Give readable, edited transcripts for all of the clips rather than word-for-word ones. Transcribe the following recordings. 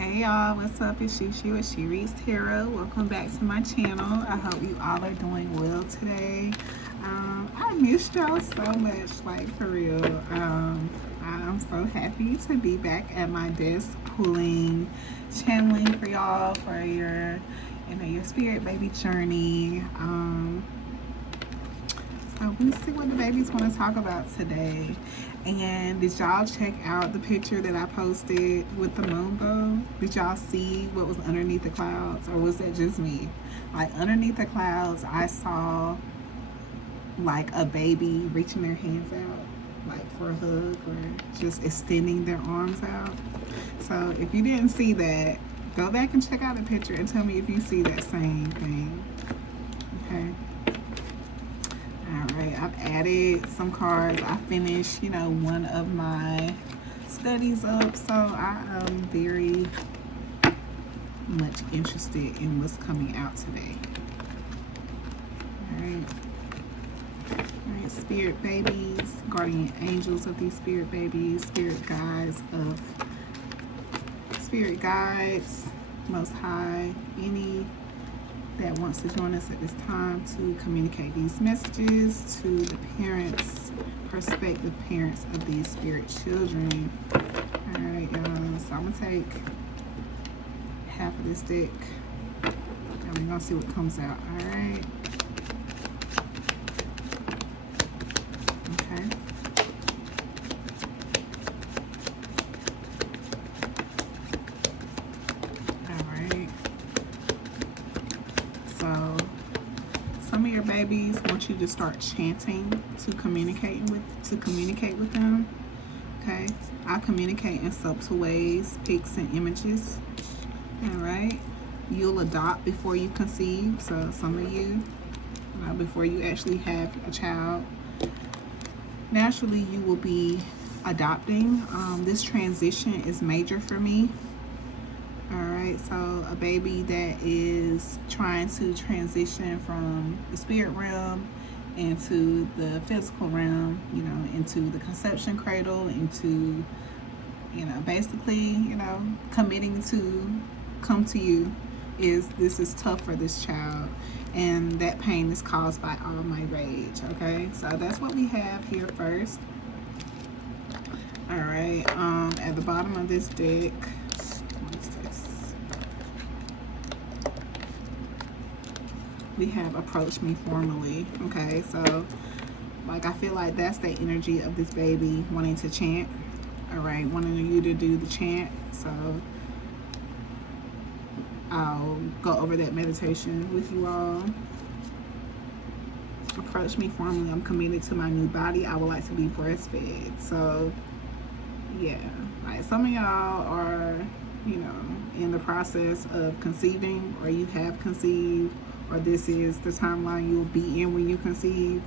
Hey y'all, what's up? It's Shushi with She Reads Tarot. Welcome back to my channel. I hope you all are doing well today. I missed y'all so much, like for real. I'm so happy to be back at my desk pulling, channeling for y'all for your spirit baby journey. So we see what the babies want to talk about today. And did y'all check out the picture that I posted with the moon bow? Did y'all see what was underneath the clouds, or was that just me? Like underneath the clouds, I saw like a baby reaching their hands out, like for a hug or just extending their arms out. So if you didn't see that, go back and check out the picture and tell me if you see that same thing. Okay. Alright, I've added some cards. I finished, one of my studies up, so I am very much interested in what's coming out today. Alright, spirit babies, guardian angels of these spirit babies, spirit guides, most high, any that wants to join us at this time to communicate these messages to the parents, prospective parents of these spirit children. All right, y'all. So I'm gonna take half of this deck and we're gonna see what comes out. All right. Okay. So some of your babies want you to start chanting to communicate with them. Okay, I communicate in subtle ways, pics and images. All right, you'll adopt before you conceive. So some of you, before you actually have a child, naturally you will be adopting. This transition is major for me. Alright, so a baby that is trying to transition from the spirit realm into the physical realm, into the conception cradle, into, basically, committing to come to you, this is tough for this child. And that pain is caused by all my rage, okay? So that's what we have here first. Alright, at the bottom of this deck, we have approached me formally. Okay, so like I feel like that's the energy of this baby wanting to chant. All right, wanting you to do the chant. So I'll go over that meditation with you all. Approach me formally. I'm committed to my new body. I would like to be breastfed. So yeah, like some of y'all are, in the process of conceiving, or you have conceived, or this is the timeline you'll be in when you conceive.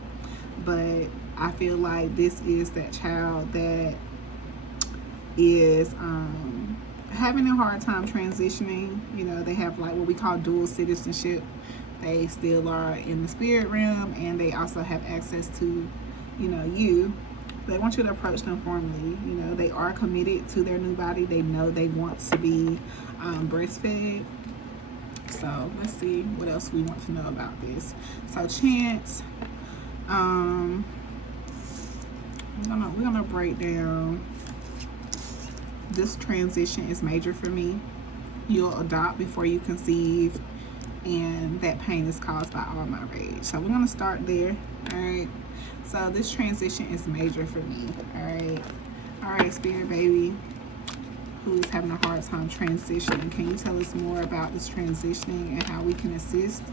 But I feel like this is that child that is having a hard time transitioning. They have like what we call dual citizenship. They still are in the spirit realm, and they also have access to, you. They want you to approach them formally. They are committed to their new body. They know they want to be breastfed. So let's see what else we want to know about this. So chance, we're gonna break down. This transition is major for me. You'll adopt before you conceive, and that pain is caused by all my rage. So we're gonna start there. All right. So this transition is major for me. All right, spirit baby, who's having a hard time transitioning, can you tell us more about this transitioning and how we can assist,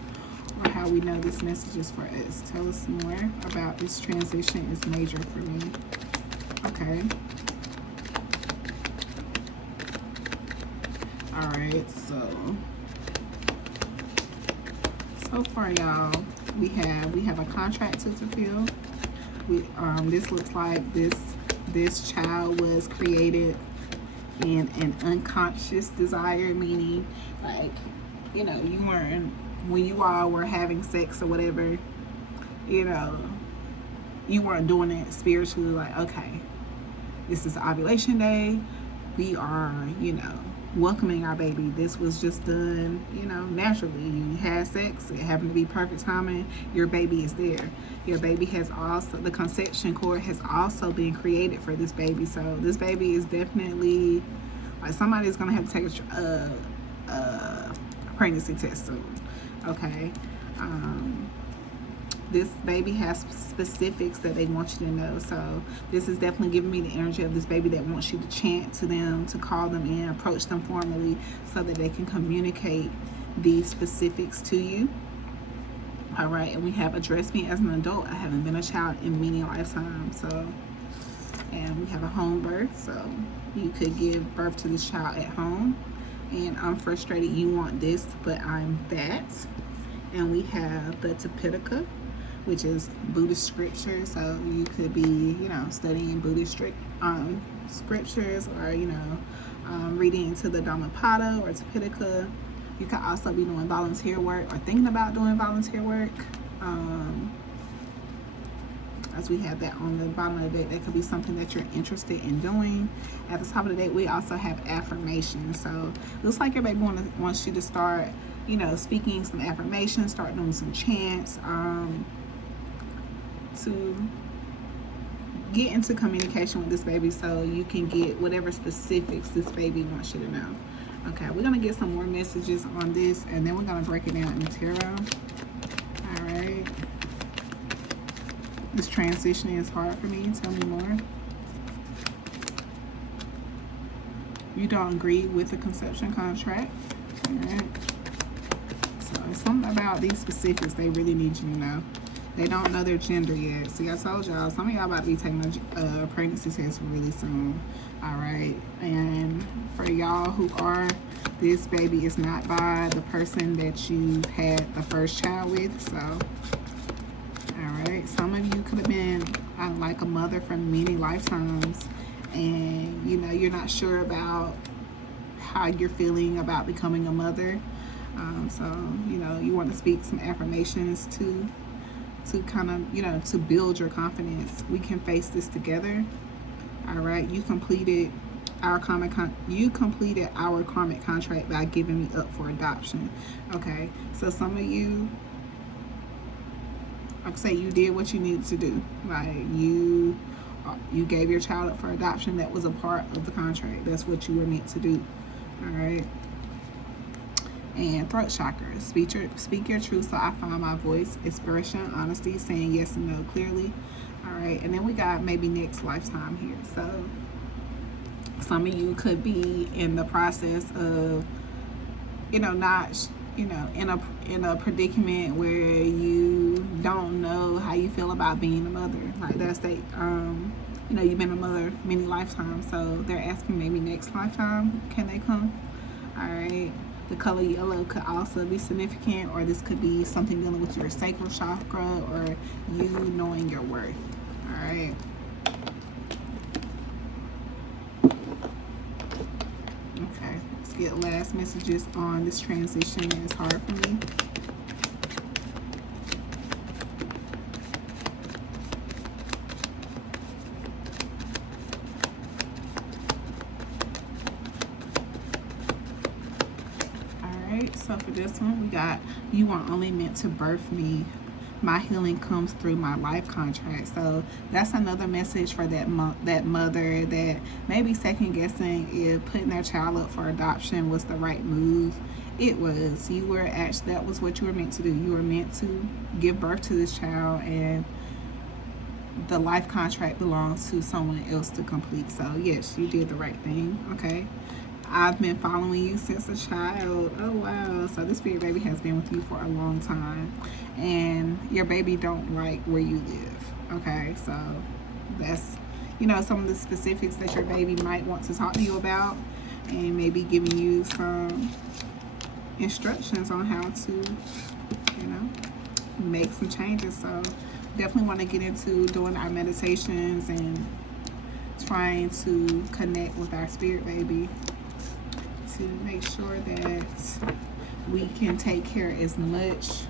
or how we know this message is for us? Tell us more about this transition is major for me. Okay. All right, so far, y'all, we have a contract to fulfill. This looks like this child was created in an unconscious desire, meaning like, you weren't, when you all were having sex or whatever, you weren't doing it spiritually, like, okay, this is ovulation day, we are, welcoming our baby. This was just done, naturally. You had sex, it happened to be perfect timing, your baby is there. Your baby has also, the conception cord has also been created for this baby. So this baby is definitely, like, somebody's going to have to take a pregnancy test soon, okay? This baby has specifics that they want you to know. So this is definitely giving me the energy of this baby that wants you to chant to them, to call them in, approach them formally so that they can communicate these specifics to you. All right, and we have address me as an adult. I haven't been a child in many lifetimes. So, and we have a home birth. So you could give birth to this child at home. And I'm frustrated, you want this, but I'm that. And we have the Tipitaka, which is Buddhist scripture. So you could be, studying Buddhist scriptures, or, reading into the Dhammapada or Tipitaka. You could also be doing volunteer work or thinking about doing volunteer work. As we have that on the bottom of the deck, that could be something that you're interested in doing. At the top of the deck, we also have affirmations. So it looks like your baby wants you to start, speaking some affirmations, start doing some chants, to get into communication with this baby so you can get whatever specifics this baby wants you to know. Okay, we're going to get some more messages on this, and then we're going to break it down in the tarot. All right. This transition is hard for me. Tell me more. You don't agree with the conception contract. All right. So it's something about these specifics they really need you to know. They don't know their gender yet. See, I told y'all, some of y'all about to be taking a pregnancy test really soon. All right. And for y'all who are, this baby is not by the person that you had the first child with. So, all right. Some of you could have been like a mother for many lifetimes. And, you're not sure about how you're feeling about becoming a mother. So, you want to speak some affirmations to kind of, to build your confidence. We can face this together. All right. You completed our karmic contract by giving me up for adoption. Okay. So some of you, like I say, you did what you needed to do. Like you gave your child up for adoption. That was a part of the contract. That's what you were meant to do. All right. And throat chakra, speak your truth so I find my voice. Expression, honesty, saying yes and no clearly. All right, and then we got maybe next lifetime here. So some of you could be in the process of, not, in a predicament where you don't know how you feel about being a mother. Like that's you've been a mother many lifetimes, so they're asking maybe next lifetime can they come. All right. The color yellow could also be significant, or this could be something dealing with your sacral chakra or you knowing your worth. All right. Okay, let's get last messages on this transition. It's hard for me. So for this one, we got, you are only meant to birth me. My healing comes through my life contract. So that's another message for that mother that maybe second guessing if putting their child up for adoption was the right move. It was. That was what you were meant to do. You were meant to give birth to this child, and the life contract belongs to someone else to complete. So yes, you did the right thing. Okay. I've been following you since a child. Oh wow. So this spirit baby has been with you for a long time, and your baby don't like where you live. Okay, so that's some of the specifics that your baby might want to talk to you about, and maybe giving you some instructions on how to make some changes. So definitely want to get into doing our meditations and trying to connect with our spirit baby to make sure that we can take care as much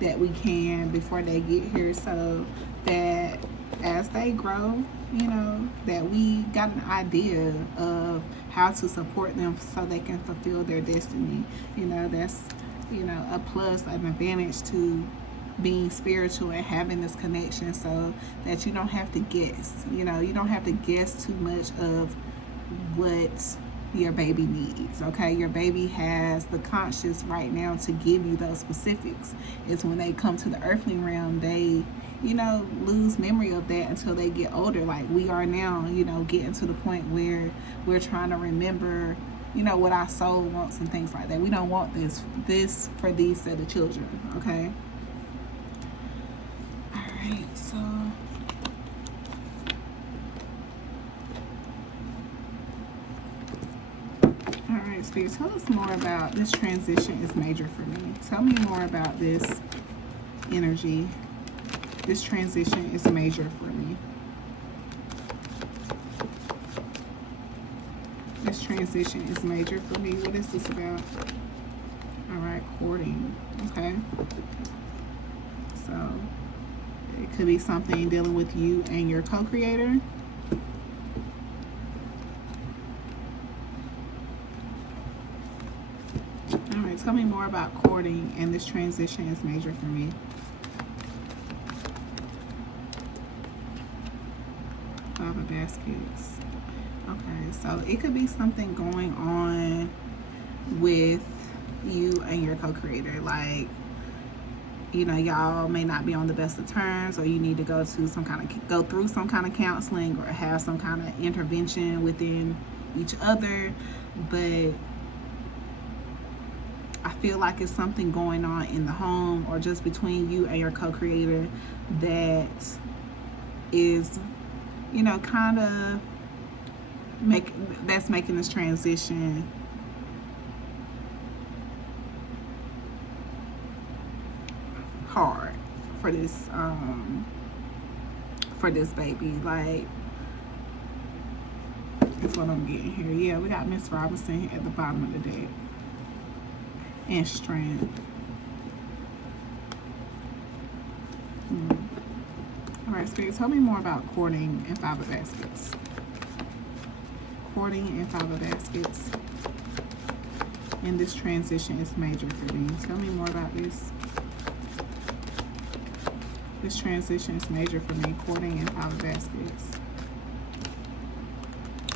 that we can before they get here, so that as they grow, you know, that we got an idea of how to support them so they can fulfill their destiny. You know, that's, you know, a plus, an advantage to being spiritual and having this connection, so that you don't have to guess. You know, you don't have to guess too much of what your baby needs. Okay, your baby has the conscious right now to give you those specifics. It's when they come to the earthly realm, they, you know, lose memory of that until they get older, like we are now, you know, getting to the point where we're trying to remember, you know, what our soul wants and things like that. We don't want this for these set of children. Okay, all right, so all right, Spirit, tell us more about this transition is major for me. Tell me more about this energy. This transition is major for me. This transition is major for me. What is this about? All right, courting. Okay. So it could be something dealing with you and your co-creator. All right, tell me more about courting, and this transition is major for me. Five of Baskets. Okay, so it could be something going on with you and your co-creator. Like, you know, y'all may not be on the best of terms, or you need to go through some kind of counseling or have some kind of intervention within each other. But I feel like it's something going on in the home or just between you and your co-creator that is, you know, kind of making this transition hard for this baby. Like, that's what I'm getting here. Yeah, we got Miss Robinson at the bottom of the deck, and Strength. All right, Spirit, tell me more about courting and Five of Baskets. Courting and Five of Baskets. And this transition is major for me. Tell me more about this. This transition is major for me. Courting and Five of Baskets.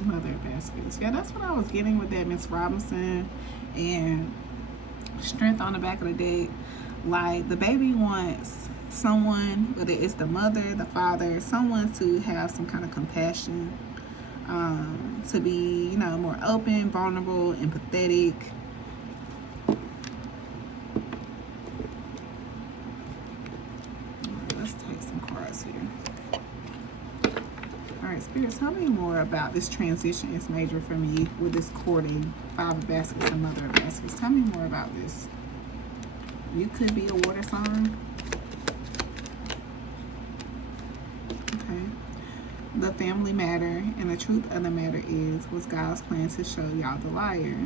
Mother of Baskets. Yeah, that's what I was getting with that Miss Robinson and Strength on the back of the deck. Like, the baby wants someone, whether it's the mother, the father, someone to have some kind of compassion, to be, you know, more open, vulnerable, empathetic. Let's take some cards here. All right, Spirit, tell me more about this transition is major for me with this courting, Five of Baskets and Mother of Baskets. Tell me more about this. You could be a water sign. Okay. The family matter, and the truth of the matter was God's plan to show y'all the liar.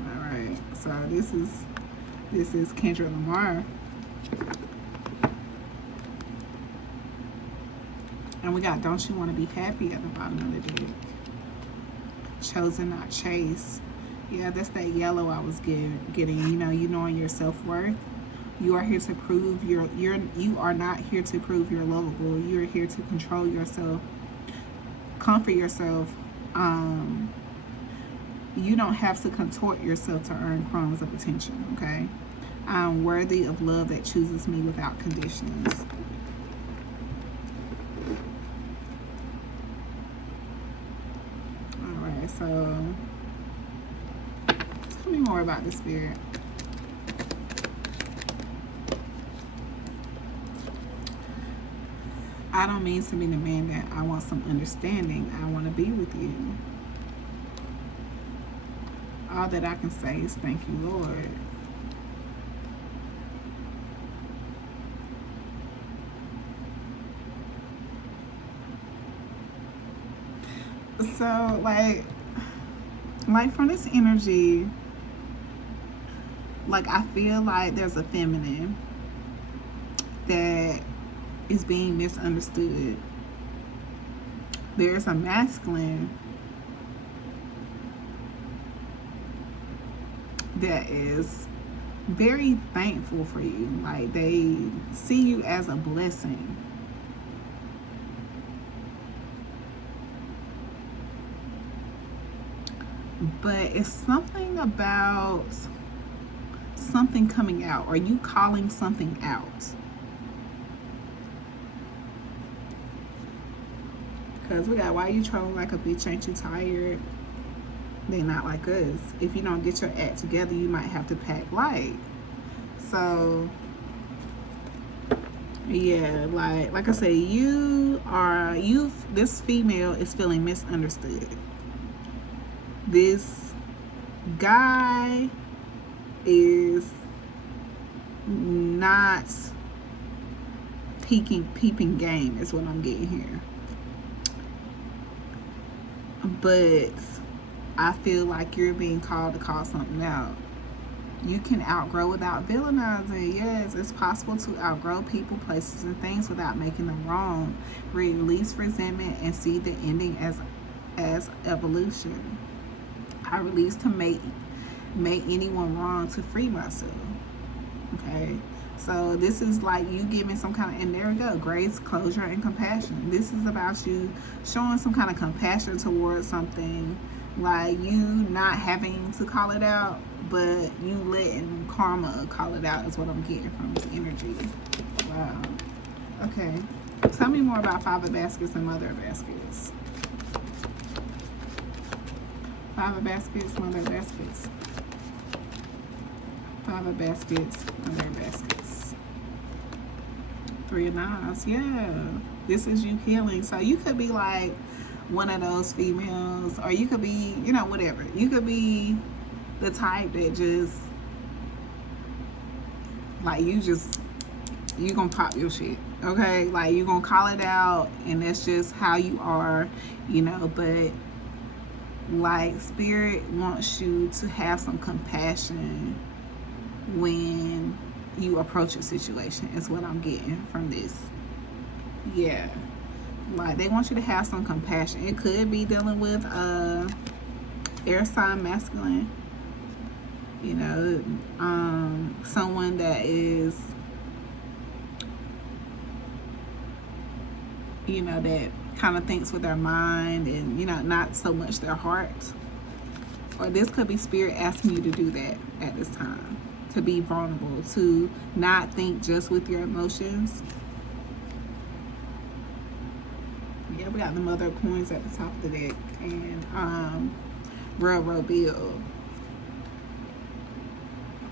All right. So this is Kendrick Lamar. And we got Don't You Want to Be Happy at the bottom of the deck. Chosen, not chase. Yeah, that's that yellow I was getting. You knowing your self-worth. You are here to prove you are not here to prove you're lovable. You're here to control yourself, comfort yourself. You don't have to contort yourself to earn crumbs of attention, okay? I'm worthy of love that chooses me without conditions. Alright, so tell me more about the Spirit. I don't mean to be demanding. I want some understanding. I want to be with you. All that I can say is thank you, Lord. So, like from this energy, like, I feel like there's a feminine that is being misunderstood. There's a masculine that is very thankful for you. Like, they see you as a blessing. But it's something about something coming out, or you calling something out. Because we got, why you trolling like a bitch? Ain't you tired? They not like us. If you don't get your act together, you might have to pack light. So yeah, like I say, this female is feeling misunderstood. This guy is not peeping game is what I'm getting here. But I feel like you're being called to call something out. You can outgrow without villainizing. Yes, it's possible to outgrow people, places, and things without making them wrong. Release resentment and see the ending as evolution. I release to make anyone wrong to free myself. Okay, so this is like you giving some kind of, and there we go, grace, closure, and compassion. This is about you showing some kind of compassion towards something, like you not having to call it out, but you letting karma call it out is what I'm getting from this energy. Wow. Okay, tell me more about Five of Baskets and Mother of Baskets. Five of Baskets, Mother of Baskets. Five of Baskets, Mother of Baskets. Three of Knives. Yeah, this is you healing. So you could be like one of those females, or you could be, whatever. You could be the type that just, like, you gonna pop your shit, okay? Like, you gonna call it out, and that's just how you are, but like, Spirit wants you to have some compassion when you approach a situation, is what I'm getting from this. Yeah, like, they want you to have some compassion. It could be dealing with air sign masculine, someone that is, that kind of thinks with their mind and, not so much their heart. Or this could be Spirit asking you to do that at this time, to be vulnerable, to not think just with your emotions. Yeah, we got the Mother of Coins at the top of the deck, and Railroad Bill.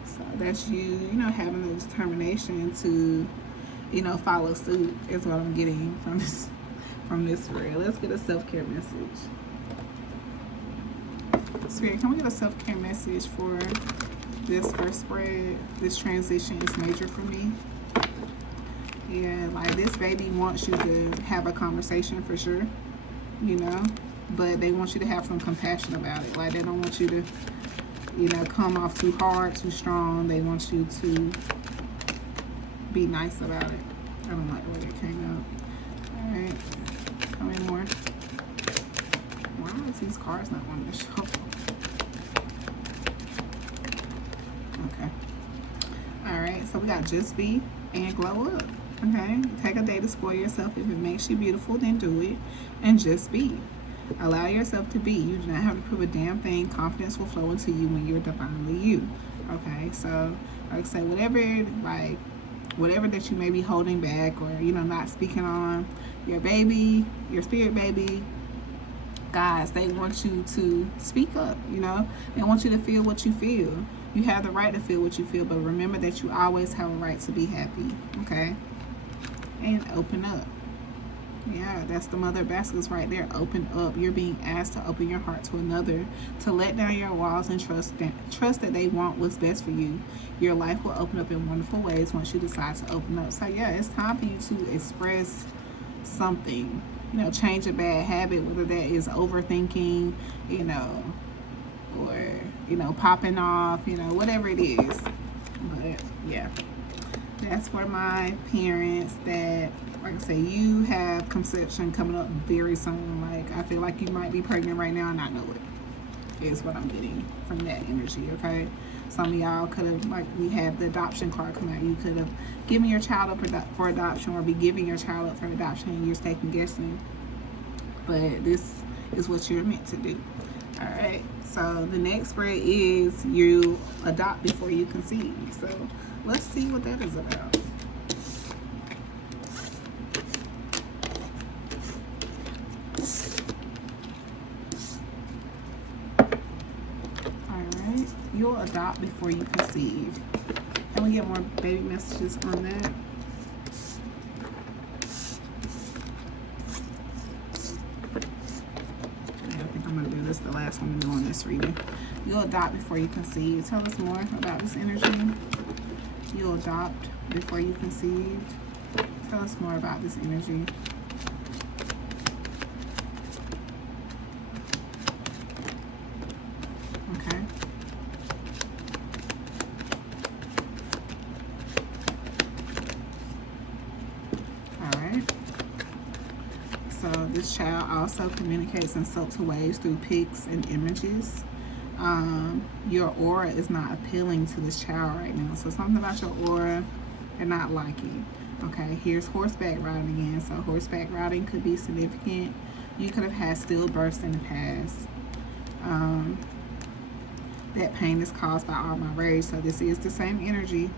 So that's you, having the determination to, follow suit is what I'm getting from this real. Let's get a self-care message. Spirit, can we get a self-care message for this first spread? This transition is major for me. Yeah, like, this baby wants you to have a conversation for sure, but they want you to have some compassion about it. Like, they don't want you to, come off too hard, too strong. They want you to be nice about it. I don't like the way it came out. All right, how many more? Why is these cards not wanting to show? Okay. All right, so we got Just Be and Glow Up. Okay, take a day to spoil yourself. If it makes you beautiful, then do it, and just be. Allow yourself to be. You do not have to prove a damn thing. Confidence will flow into you when you're divinely you. Okay, so like I say, whatever that you may be holding back, or not speaking on, your baby, your spirit baby, guys, they want you to speak up. They want you to feel what you feel. You have the right to feel what you feel, but remember that you always have a right to be happy. Okay, and open up. Yeah, that's the Mother of Baskets right there. Open up. You're being asked to open your heart to another, to let down your walls and trust that they want what's best for you. Your life will open up in wonderful ways once you decide to open up. So yeah, it's time for you to express something. Change a bad habit, whether that is overthinking, or popping off, whatever it is. But yeah, that's for my parents that Like I say, you have conception coming up very soon. Like, I feel like you might be pregnant right now and not know it, is what I'm getting from that energy, okay? Some of y'all could have, like, we had the adoption card come out. You could have given your child up for adoption, or be giving your child up for adoption, and you're second guessing. But this is what you're meant to do. All right. So the next spread is you adopt before you conceive. So let's see what that is about. You'll adopt before you conceive. Can we get more baby messages on that? Yeah, I think I'm going to do this the last one doing this reading. You'll adopt before you conceive. Tell us more about this energy. You'll adopt before you conceive. Tell us more about this energy. Okay. This child also communicates in subtle ways through pics and images. Your aura is not appealing to this child right now. So something about your aura they're not liking. Okay, here's horseback riding again. So horseback riding could be significant. You could have had stillbirths in the past. That pain is caused by all my rage. So this is the same energy.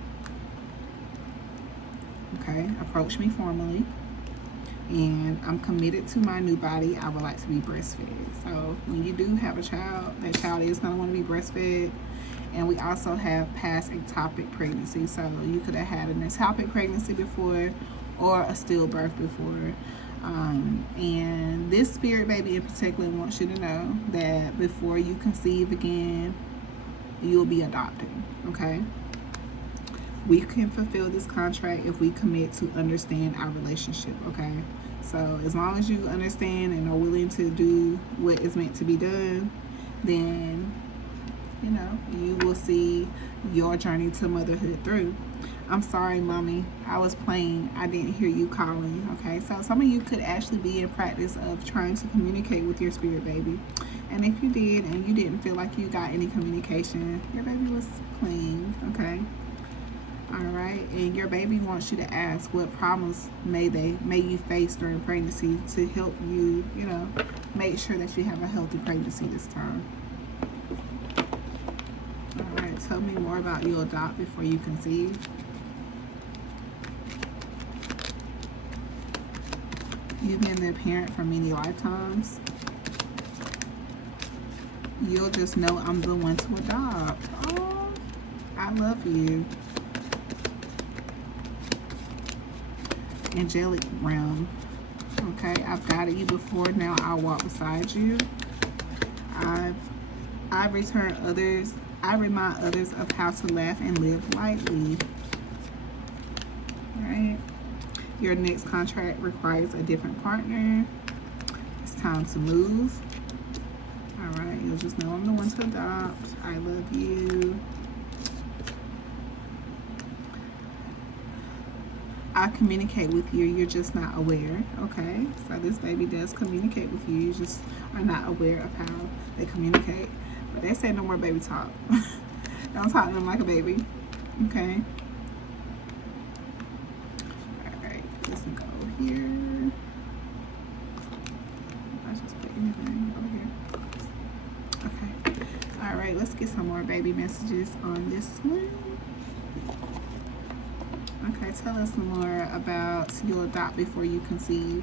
Okay, approach me formally. And I'm committed to my new body. I would like to be breastfed. So when you do have a child, that child is going to want to be breastfed. And we also have past ectopic pregnancy. So you could have had an ectopic pregnancy before, or a stillbirth before. And this spirit baby in particular wants you to know that before you conceive again, you'll be adopting. Okay. We can fulfill this contract if we commit to understand our relationship, okay? So as long as you understand and are willing to do what is meant to be done, then, you know, you will see your journey to motherhood through. I'm sorry, mommy. I was playing. I didn't hear you calling, okay? So some of you could actually be in practice of trying to communicate with your spirit baby. And if you did and you didn't feel like you got any communication, your baby was playing, okay? All right, and your baby wants you to ask what problems may you face during pregnancy to help you, you know, make sure that you have a healthy pregnancy this time. All right, tell me more about you adopt before you conceive. You've been the parent for many lifetimes. You'll just know I'm the one to adopt. Oh, I love you. Angelic realm. Okay, I've guided you before, now I'll walk beside you. I remind others of how to laugh and live lightly. Alright. Your next contract requires a different partner. It's time to move. Alright, you'll just know I'm the one to adopt. I love you. I communicate with you, you're just not aware. Okay, so this baby does communicate with you, you just are not aware of how they communicate. But they say no more baby talk. Don't talk to them like a baby. Okay. Alright, let's go here. I just put anything over here. Okay. Alright, let's get some more baby messages on this one. Okay, tell us more about you'll adopt before you conceive.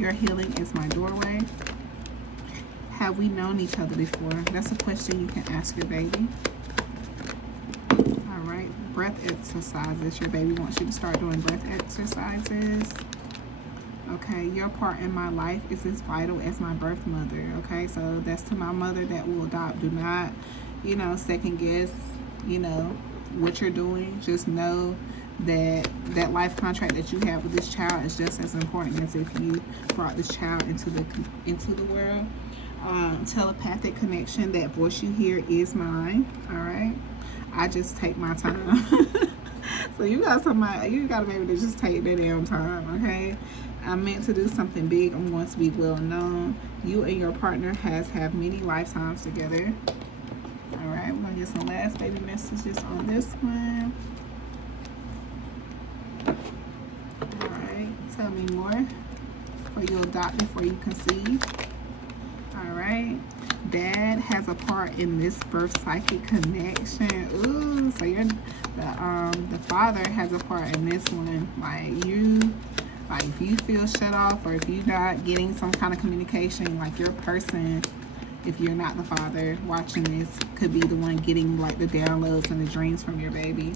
Your healing is my doorway. Have we known each other before? That's a question you can ask your baby. All right, breath exercises. Your baby wants you to start doing breath exercises. Okay, your part in my life is as vital as my birth mother. Okay, so that's to my mother that will adopt. Do not, you know, second guess, you know, what you're doing. Just know that that life contract that you have with this child is just as important as if you brought this child into the world. Telepathic connection, that voice you hear is mine. All right, I just take my time. So you got somebody, you gotta be able to just take their damn time, okay? I'm meant to do something big. I'm going to be well known. You and your partner have many lifetimes together. All right, we're gonna get some last baby messages on this one. All right, tell me more. Or you'll adopt before you conceive. All right. Dad has a part in this birth psychic connection. Ooh, so the father has a part in this one. Like if you feel shut off, or if you're not getting some kind of communication, like your person, if you're not the father watching this, could be the one getting like the downloads and the dreams from your baby.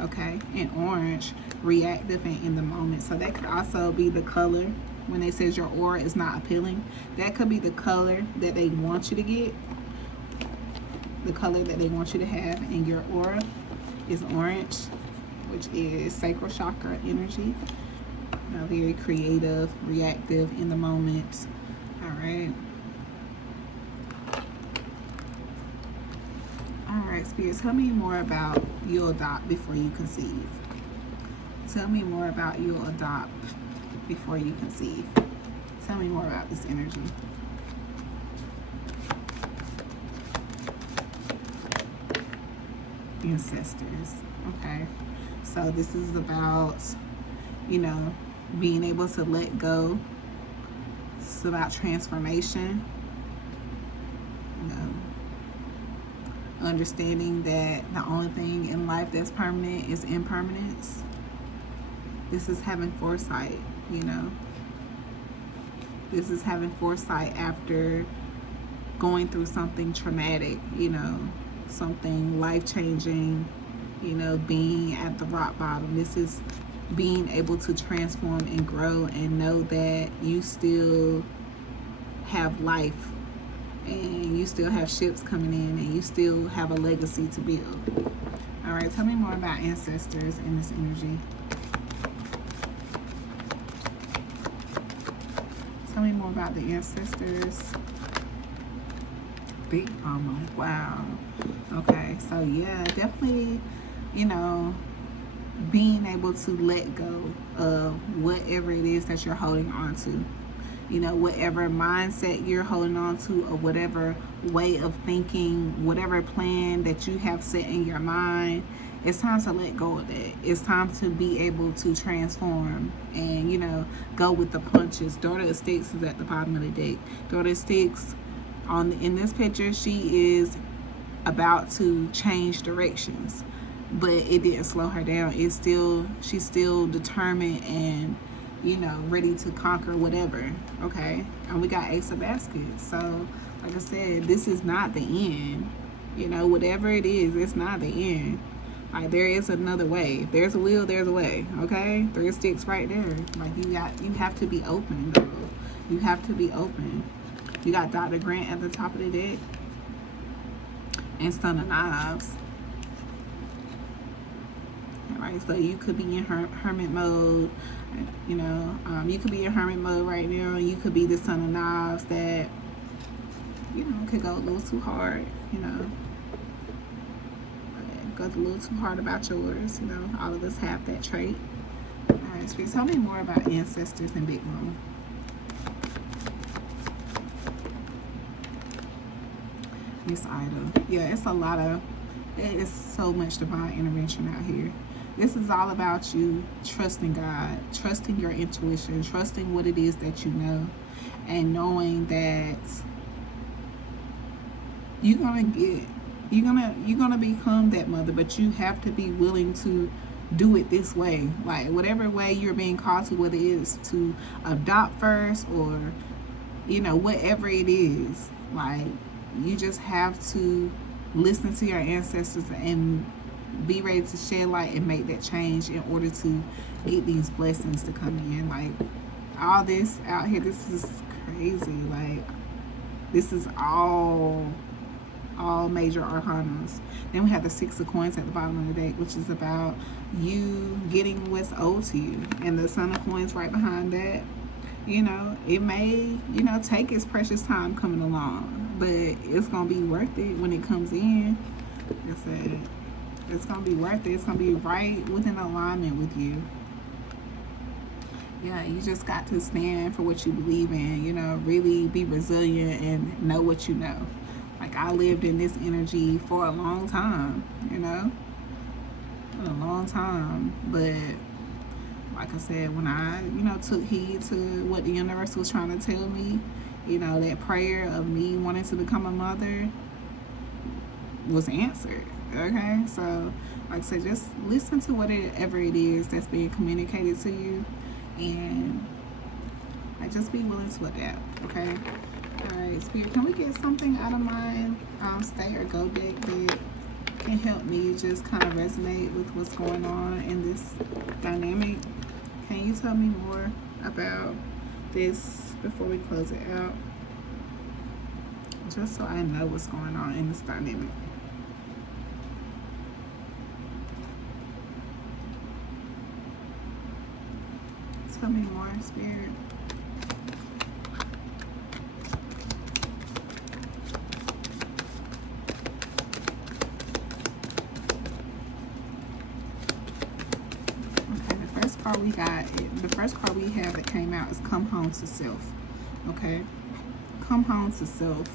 Okay, and orange, reactive and in the moment. So that could also be the color. When they says your aura is not appealing, that could be the color that they want you to get, the color that they want you to have. And your aura is orange, which is sacral chakra energy. Very creative, reactive, in the moment. All right. All right, spirits, tell me more about you'll adopt before you conceive. Tell me more about you'll adopt before you conceive. Tell me more about this energy. Ancestors. Okay. So this is about, being able to let go. It's about transformation. Understanding that the only thing in life that's permanent is impermanence. This is having foresight, This is having foresight after going through something traumatic, something life-changing, being at the rock bottom. This is being able to transform and grow and know that you still have life and you still have ships coming in and you still have a legacy to build. All right, tell me more about ancestors in this energy. Tell me more about the ancestors. Big mama. Wow. Okay, so yeah, definitely, being able to let go of whatever it is that you're holding on to. Whatever mindset you're holding on to, or whatever way of thinking, whatever plan that you have set in your mind, it's time to let go of that. It's time to be able to transform and, go with the punches. Daughter of Sticks is at the bottom of the deck. Daughter of Sticks, in this picture, she is about to change directions, but it didn't slow her down. She's still determined and ready to conquer whatever. Okay, and we got Ace of Baskets. So like I said, this is not the end. Whatever it is, it's not the end. Like, there is another way. If there's a will, there's a way. Okay, 3 sticks right there. Like, you have to be open, though. You have to be open. You got Dr. Grant at the top of the deck and Son of Knives. Right, so you could be in hermit mode. You could be in hermit mode right now. You could be the Son of Knives that could go a little too hard. Goes a little too hard about yours. All of us have that trait. All right, so tell me more about ancestors and Big Mama. Miss Ida. Yeah, it is so much divine intervention out here. This is all about you trusting God, trusting your intuition, trusting what it is that you know, and knowing that you're gonna become that mother, but you have to be willing to do it this way. Like, whatever way you're being called to, whether it is to adopt first or whatever it is, like, you just have to listen to your ancestors and be ready to shed light and make that change in order to get these blessings to come in. Like, all this out here, this is crazy. Like, this is all major arcanas. Then we have the 6 of Coins at the bottom of the deck, which is about you getting what's owed to you, and the Son of Coins right behind that. It may take its precious time coming along, but it's gonna be worth it when it comes in. Like I said, It's going to be worth it. It's going to be right within alignment with you. Yeah, you just got to stand for what you believe in, you know, really be resilient and know what you know. Like, I lived in this energy for a long time, you know, a long time. But like I said, when I, you know, took heed to what the universe was trying to tell me, you know, that prayer of me wanting to become a mother was answered. Okay, so like I said, just listen to whatever it is that's being communicated to you, and like just be willing to adapt. Okay. All right, Spirit, can we get something out of my stay or go deck that can help me just kind of resonate with what's going on in this dynamic? Can you tell me more about this before we close it out? Just so I know what's going on in this dynamic. Tell me more, Spirit. Okay, the first card we have that came out is Come Home to Self. Okay, Come Home to Self.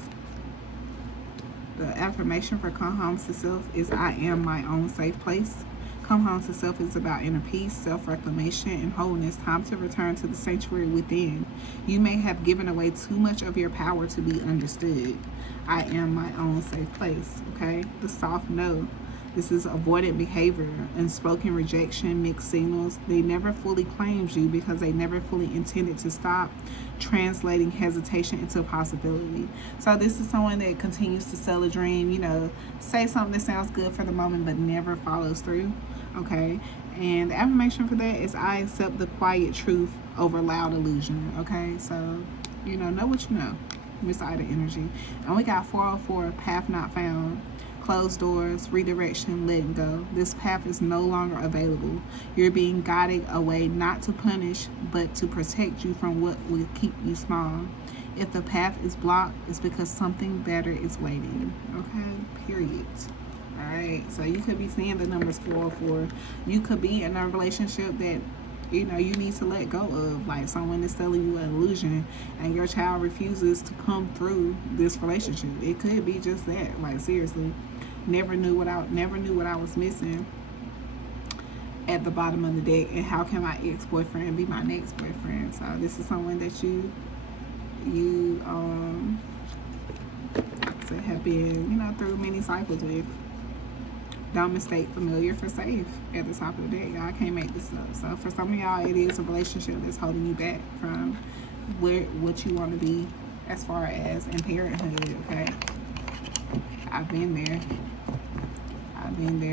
The affirmation for Come Home to Self is I am my own safe place. Come Home to Self is about inner peace, self-reclamation, and wholeness. Time to return to the sanctuary within. You may have given away too much of your power to be understood. I am my own safe place. Okay, the soft no. This is avoidant behavior, unspoken rejection, mixed signals. They never fully claimed you because they never fully intended to stop, translating hesitation into possibility. So this is someone that continues to sell a dream, you know, say something that sounds good for the moment but never follows through. Okay, and the affirmation for that is I accept the quiet truth over loud illusion. Okay, so you know what you know. Miss Ida energy. And we got 404, path not found. Closed doors, redirection, letting go. This path is no longer available. You're being guided away not to punish, but to protect you from what will keep you small. If the path is blocked, it's because something better is waiting. Okay, period. Alright, so you could be seeing the numbers 404. You could be in a relationship that you know you need to let go of, like someone is selling you an illusion and your child refuses to come through this relationship. It could be just that, like seriously. Never knew what I was missing at the bottom of the deck, and how can my ex-boyfriend be my next boyfriend? So this is someone that you have been, you know, through many cycles with. Don't mistake familiar for safe at the top of the deck. Y'all can't make this up. So for some of y'all, it is a relationship that's holding you back from what you want to be as far as in parenthood. Okay, I've been there,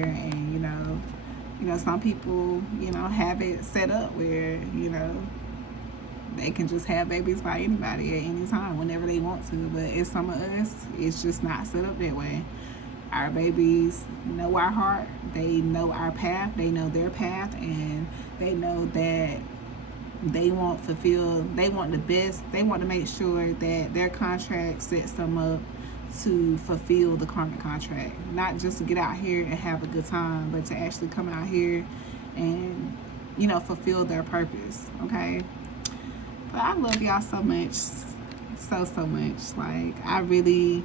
and you know, some people, you know, have it set up where, you know, they can just have babies by anybody at any time, whenever they want to. But it's some of us, it's just not set up that way. Our babies know our heart, they know our path, they know their path, and they know that they want the best. They want to make sure that their contract sets them up to fulfill the karmic contract, not just to get out here and have a good time, but to actually come out here and, you know, fulfill their purpose. Okay, but I love y'all so much, so much. Like, I really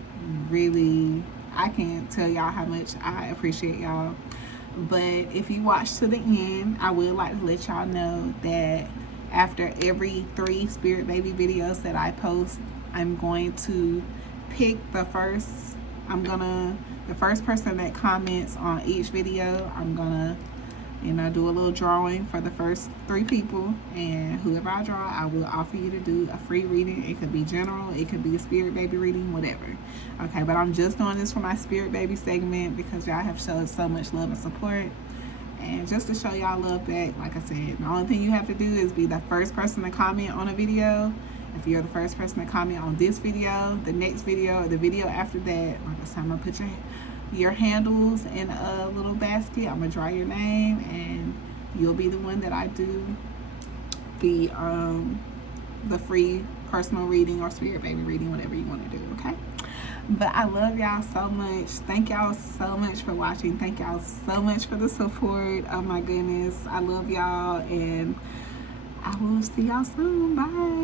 I can't tell y'all how much I appreciate y'all. But if you watch to the end, I would like to let y'all know that after every 3 spirit baby videos that I post, I'm going to pick the first person that comments on each video. I'm gonna, you know, do a little drawing for the first 3 people, and whoever I draw, I will offer you to do a free reading. It could be general, it could be a spirit baby reading, whatever. Okay, but I'm just doing this for my spirit baby segment because y'all have showed so much love and support, and just to show y'all love back. Like I said, the only thing you have to do is be the first person to comment on a video. If you're the first person to comment on this video, the next video, or the video after that, like I said, I'm gonna put your handles in a little basket. I'm gonna draw your name, and you'll be the one that I do the free personal reading or spirit baby reading, whatever you want to do, okay? But I love y'all so much. Thank y'all so much for watching. Thank y'all so much for the support. Oh my goodness. I love y'all, and I will see y'all soon. Bye.